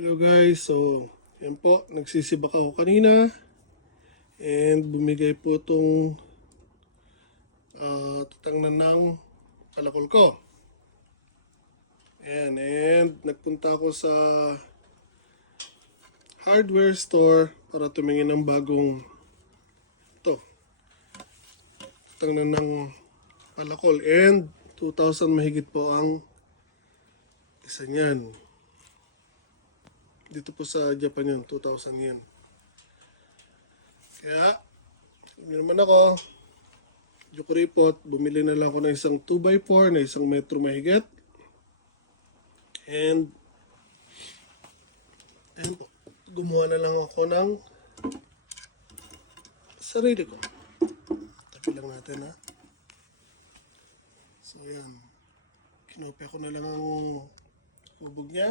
Hello guys, so yan po, nagsisibak ako kanina and bumigay po itong tutangnan ng palakol ko. Ayan, and nagpunta ako sa hardware store para tumingin ng bagong tutangnan ng palakol, and 2,000 mahigit po ang isa niyan. Dito po sa Japan yun, 2,000 yen. Kaya, yun naman ako, Jokuripot, bumili na lang ako ng isang 2x4 na isang metro mahigit. And, ayun po, gumawa na lang ako ng sarili ko. Tabi lang natin ha. So yan, kinopya ko na lang ang hubog niya.